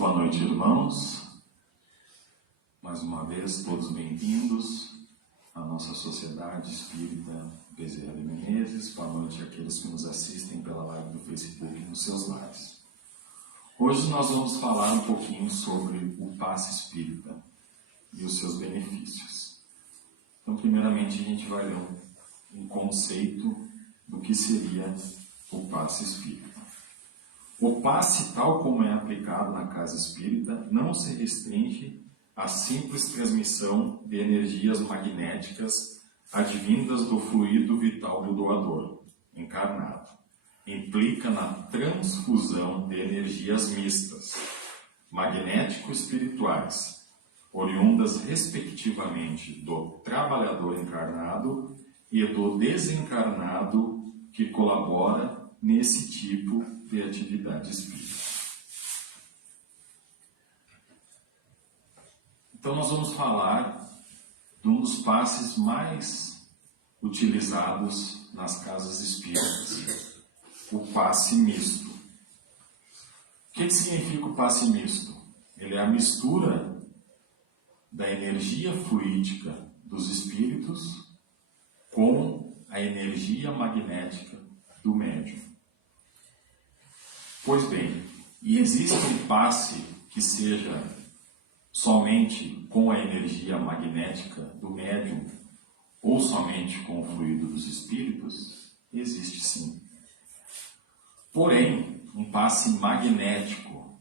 Boa noite, irmãos. Mais uma vez, todos bem-vindos à nossa Sociedade Espírita Bezerra de Menezes. Boa noite àqueles que nos assistem pela live do Facebook nos seus lares. Hoje nós vamos falar um pouquinho sobre o passe espírita e os seus benefícios. Então, primeiramente, a gente vai ler um conceito do que seria o passe espírita. O passe, tal como é aplicado na casa espírita, não se restringe à simples transmissão de energias magnéticas advindas do fluido vital do doador, encarnado. Implica na transfusão de energias mistas, magnético-espirituais, oriundas respectivamente do trabalhador encarnado e do desencarnado que colabora nesse tipo de atividade espírita. Então nós vamos falar de um dos passes mais utilizados nas casas espíritas, o passe misto. O que significa o passe misto? Ele é a mistura da energia fluídica dos espíritos com a energia magnética do médium. Pois bem, e existe um passe que seja somente com a energia magnética do médium ou somente com o fluido dos espíritos? Existe sim. Porém, um passe magnético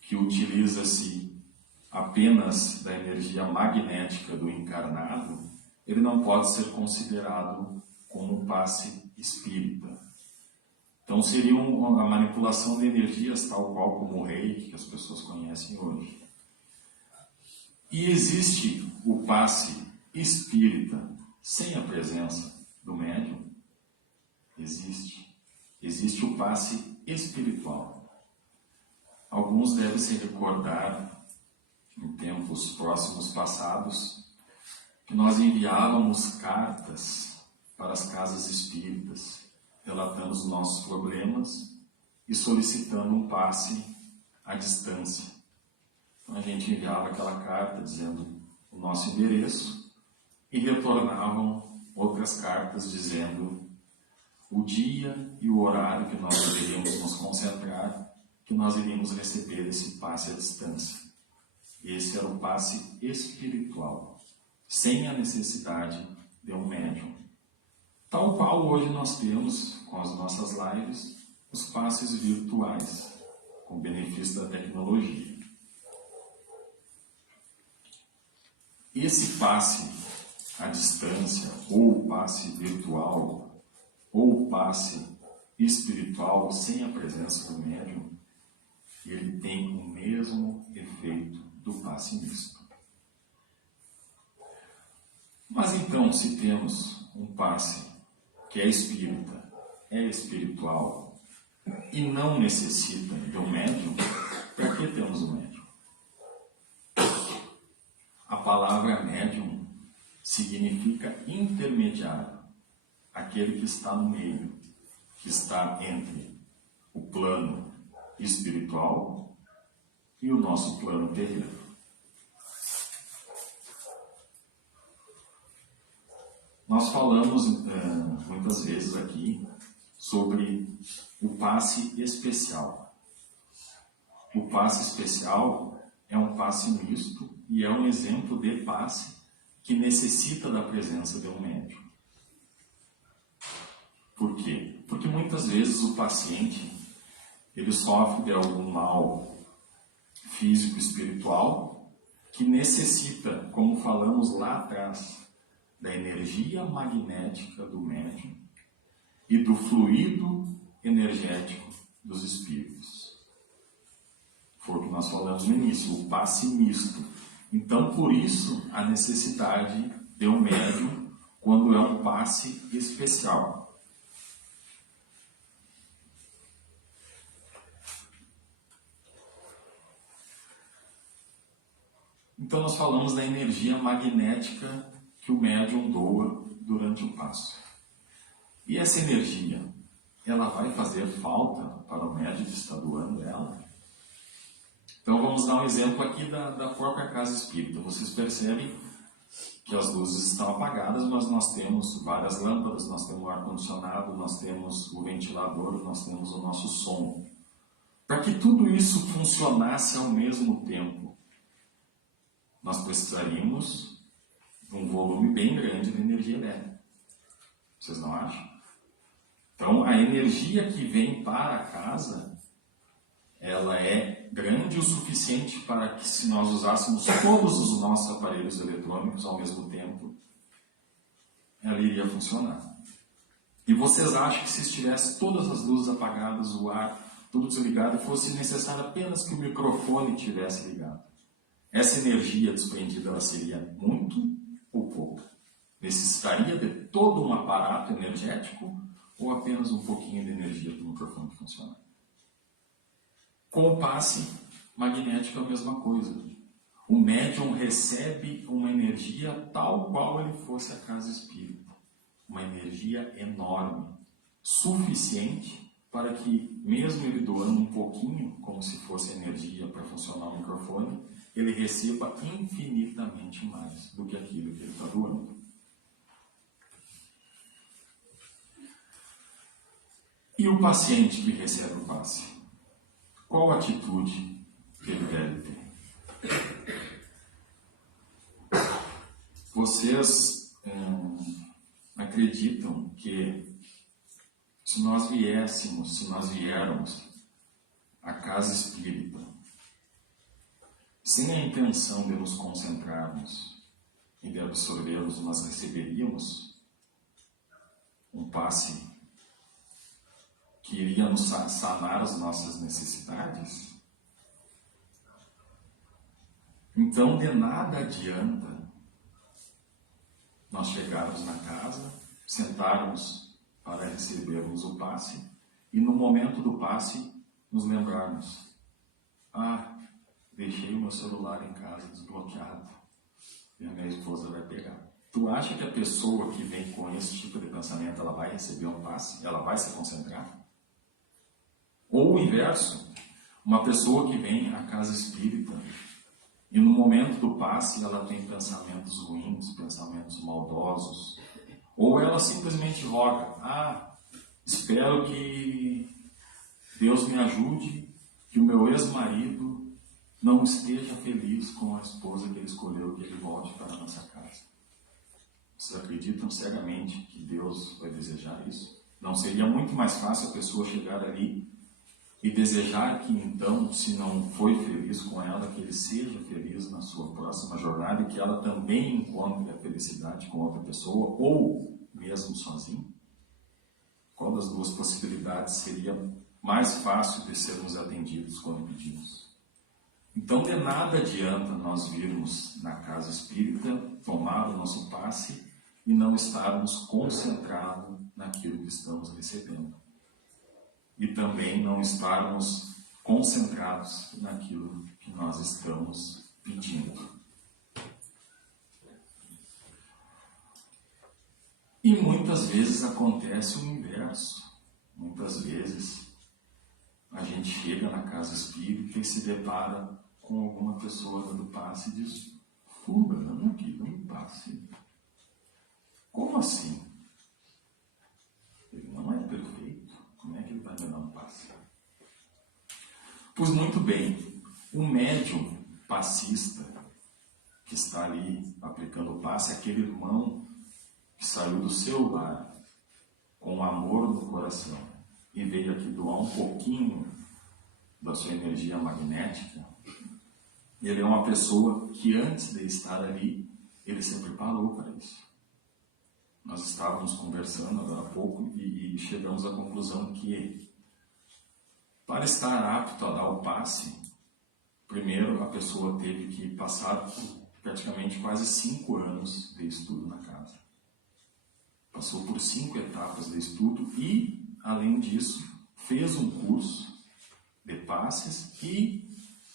que utiliza-se apenas da energia magnética do encarnado, ele não pode ser considerado como um passe espírita. Então seria a manipulação de energias tal qual como o reiki, que as pessoas conhecem hoje. E existe o passe espírita sem a presença do médium? Existe. Existe o passe espiritual. Alguns devem se recordar, em tempos próximos passados, que nós enviávamos cartas para as casas espíritas, relatando os nossos problemas e solicitando um passe à distância. Então a gente enviava aquela carta dizendo o nosso endereço e retornavam outras cartas dizendo o dia e o horário que nós deveríamos nos concentrar, que nós iríamos receber esse passe à distância. Esse era o passe espiritual, sem a necessidade de um médium. Tal qual hoje nós temos, com as nossas lives, os passes virtuais, com benefício da tecnologia. Esse passe à distância, ou passe virtual, ou passe espiritual, sem a presença do médium, ele tem o mesmo efeito do passe misto. Mas então, se temos um passe que é espírita, é espiritual e não necessita de um médium, para que temos um médium? A palavra médium significa intermediário, aquele que está no meio, que está entre o plano espiritual e o nosso plano terreno. Nós falamos muitas vezes aqui sobre o passe especial. O passe especial é um passe misto e é um exemplo de passe que necessita da presença de um médium. Por quê? Porque muitas vezes o paciente ele sofre de algum mal físico espiritual que necessita, como falamos lá atrás, da energia magnética do médium e do fluido energético dos espíritos. Foi o que nós falamos no início, o passe misto. Então, por isso, a necessidade de um médium quando é um passe especial. Então, nós falamos da energia magnética que o médium doa durante o passo. E essa energia, ela vai fazer falta para o médium que está doando ela? vamos dar um exemplo aqui da própria casa espírita. Vocês percebem que as luzes estão apagadas, mas nós temos várias lâmpadas, nós temos o ar-condicionado, nós temos o ventilador, nós temos o nosso som. Para que tudo isso funcionasse ao mesmo tempo, nós precisaríamos de um volume bem grande de energia elétrica. Vocês não acham? Então, a energia que vem para a casa, ela é grande o suficiente para que, se nós usássemos todos os nossos aparelhos eletrônicos ao mesmo tempo, ela iria funcionar. E vocês acham que se estivesse todas as luzes apagadas, o ar tudo desligado, fosse necessário apenas que o microfone estivesse ligado? Essa energia desprendida, ela seria muito ou pouco? Necessitaria de todo um aparato energético ou apenas um pouquinho de energia para o microfone funcionar? Com o passe magnético é a mesma coisa. O médium recebe uma energia tal qual ele fosse a casa espírita. Uma energia enorme, suficiente para que, mesmo ele doando um pouquinho, como se fosse energia para funcionar o microfone, ele receba infinitamente mais do que aquilo que ele está doando. E o paciente que recebe o passe? Qual atitude que ele deve ter? Vocês acreditam que se nós viermos à casa espírita sem a intenção de nos concentrarmos e de absorvê-los, nós receberíamos um passe que iria nos sanar as nossas necessidades? Então, de nada adianta nós chegarmos na casa, sentarmos para recebermos o passe e, no momento do passe, nos lembrarmos: deixei o meu celular em casa desbloqueado e a minha esposa vai pegar. Tu acha que a pessoa que vem com esse tipo de pensamento, ela vai receber um passe? Ela vai se concentrar? Ou o inverso, uma pessoa que vem à casa espírita e no momento do passe ela tem pensamentos ruins, pensamentos maldosos, ou ela simplesmente roga: espero que Deus me ajude, que o meu ex-marido não esteja feliz com a esposa que ele escolheu, que ele volte para a nossa casa. Vocês acreditam cegamente que Deus vai desejar isso? Não seria muito mais fácil a pessoa chegar ali e desejar que, então, se não foi feliz com ela, que ele seja feliz na sua próxima jornada e que ela também encontre a felicidade com outra pessoa, ou mesmo sozinho? Qual das duas possibilidades seria mais fácil de sermos atendidos quando pedimos? Então, de nada adianta nós virmos na casa espírita, tomar o nosso passe e não estarmos concentrados naquilo que estamos recebendo. E também não estarmos concentrados naquilo que nós estamos pedindo. E muitas vezes acontece o inverso. Muitas vezes a gente chega na casa espírita e se depara com alguma pessoa dando passe e diz: fulano aqui, dando passe. Como assim? Ele não é perfeito. Como é que ele vai me dar um passe? Pois muito bem, o médium passista que está ali aplicando o passe é aquele irmão que saiu do seu lar com amor no coração e veio aqui doar um pouquinho da sua energia magnética. Ele é uma pessoa que, antes de estar ali, ele se preparou para isso. Nós estávamos conversando agora há pouco e chegamos à conclusão que, para estar apto a dar o passe, primeiro a pessoa teve que passar praticamente quase 5 anos de estudo na casa. Passou por 5 etapas de estudo e, além disso, fez um curso de passes e,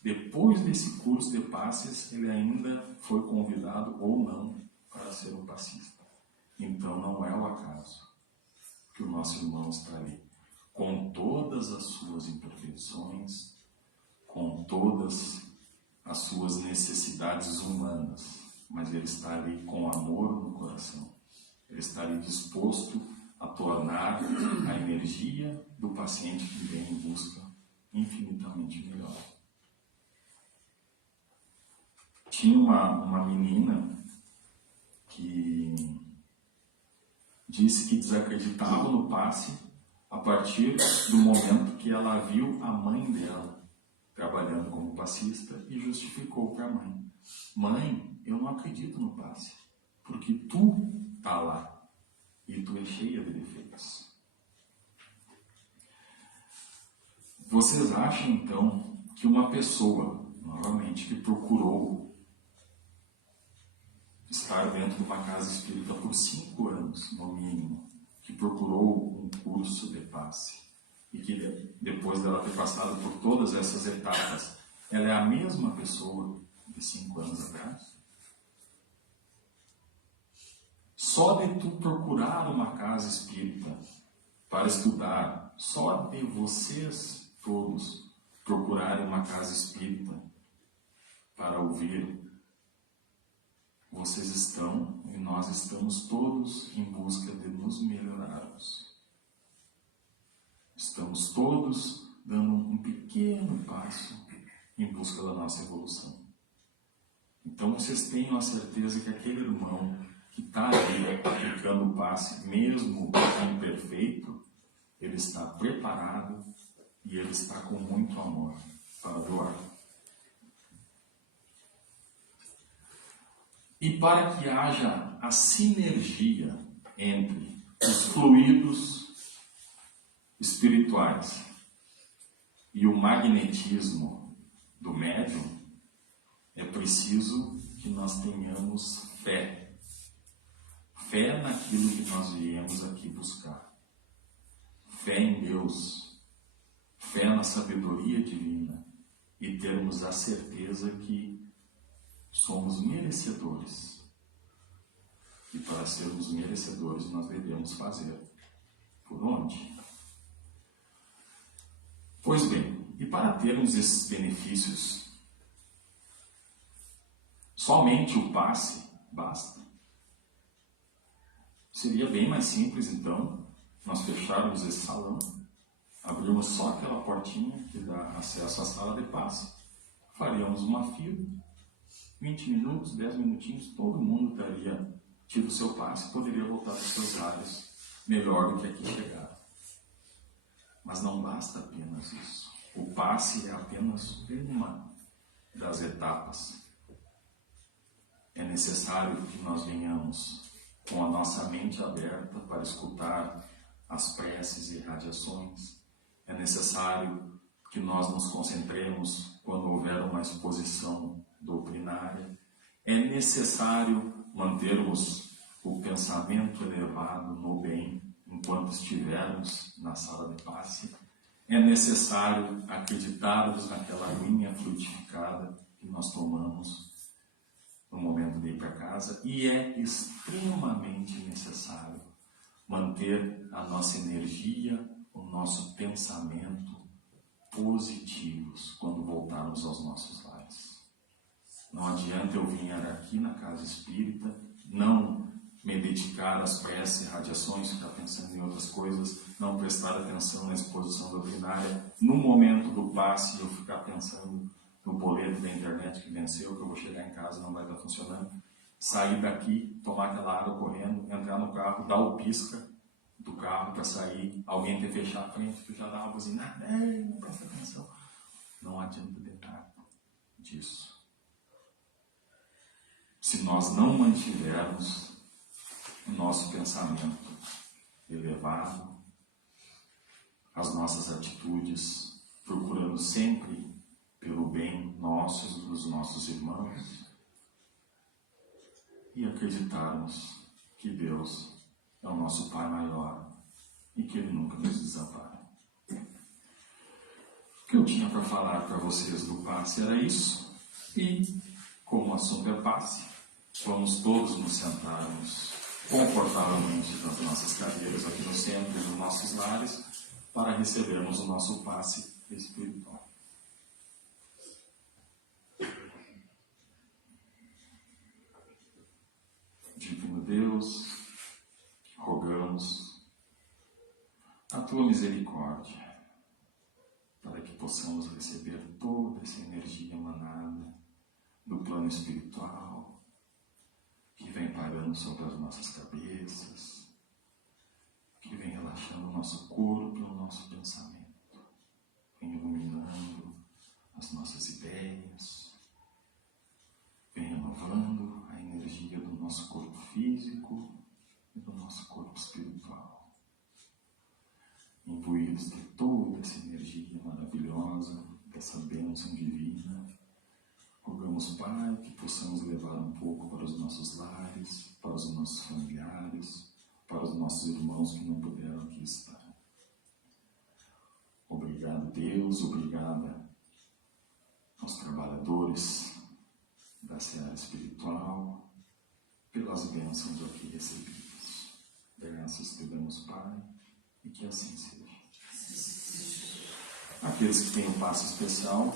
depois desse curso de passes, ele ainda foi convidado ou não para ser um passista. Então não é o acaso que o nosso irmão está ali, com todas as suas imperfeições, com todas necessidades humanas, mas ele está ali com amor no coração. Ele está ali disposto a tornar a energia do paciente que vem em busca infinitamente melhor. Tinha uma menina que disse que desacreditava no passe a partir do momento que ela viu a mãe dela trabalhando como passista e justificou para a mãe: mãe, eu não acredito no passe, porque tu tá lá e tu é cheia de defeitos. Vocês acham então que uma pessoa, novamente, que procurou estar dentro de uma casa espírita por 5 anos, no mínimo, que procurou um curso de passe e que depois dela ter passado por todas essas etapas, ela é a mesma pessoa de 5 anos atrás? Só de tu procurar uma casa espírita para estudar, só de vocês todos procurarem uma casa espírita para ouvir, vocês estão e nós estamos todos em busca de nos melhorarmos. Estamos todos dando um pequeno passo em busca da nossa evolução. Então vocês tenham a certeza que aquele irmão que está ali aplicando o passe, mesmo imperfeito, ele está preparado e ele está com muito amor para doar. E para que haja a sinergia entre os fluidos espirituais e o magnetismo do médium, é preciso que nós tenhamos fé. Fé naquilo que nós viemos aqui buscar. Fé em Deus. Fé na sabedoria divina. E termos a certeza que somos merecedores. E para sermos merecedores, nós devemos fazer. Por onde? Pois bem, e para termos esses benefícios, somente o passe basta. Seria bem mais simples, então, nós fecharmos esse salão, abrirmos só aquela portinha que dá acesso à sala de passe, faríamos uma fila, 20 minutos, 10 minutinhos, todo mundo teria tido o seu passe e poderia voltar para os seus lares melhor do que aqui chegaram. Mas não basta apenas isso. O passe é apenas uma das etapas. É necessário que nós venhamos com a nossa mente aberta para escutar as preces e radiações. É necessário que nós nos concentremos quando houver uma exposição doutrinária. É necessário mantermos o pensamento elevado no bem enquanto estivermos na sala de passe. É necessário acreditarmos naquela aguinha frutificada que nós tomamos no momento de ir para casa, e é extremamente necessário manter a nossa energia, o nosso pensamento positivos quando voltarmos aos nossos lares. Não adianta eu vir aqui na casa espírita, não me dedicar às preces e radiações, ficar pensando em outras coisas, não prestar atenção na exposição doutrinária, no momento do passe eu ficar pensando no boleto da internet que venceu, que eu vou chegar em casa e não vai estar funcionando, sair daqui, tomar aquela água correndo, entrar no carro, dar o pisca do carro para sair, alguém ter fechado a frente, tu já dá uma buzinada, não presta atenção. Não adianta de nada disso. Se nós não mantivermos o nosso pensamento elevado, as nossas atitudes, procurando sempre pelo bem nosso e dos nossos irmãos, e acreditarmos que Deus é o nosso Pai maior e que Ele nunca nos desampara. O que eu tinha para falar para vocês do passe era isso, e como o assunto é passe, vamos todos nos sentarmos confortavelmente nas nossas cadeiras aqui no centro e nos nossos lares para recebermos o nosso passe espiritual. Deus, rogamos a Tua misericórdia para que possamos receber toda essa energia emanada do plano espiritual que vem parando sobre as nossas cabeças, que vem relaxando o nosso corpo e o nosso pensamento, vem iluminando as nossas ideias, vem renovando a energia do nosso corpo físico e do nosso corpo espiritual. Imbuídos de toda essa energia maravilhosa, dessa bênção divina, rogamos, Pai, que possamos levar um pouco para os nossos lares, para os nossos familiares, para os nossos irmãos que não puderam aqui estar. Obrigado, Deus, obrigada aos trabalhadores da seara espiritual pelas bênçãos aqui recebidas. Graças te damos, Pai, e que assim seja. Aqueles que têm o passe especial,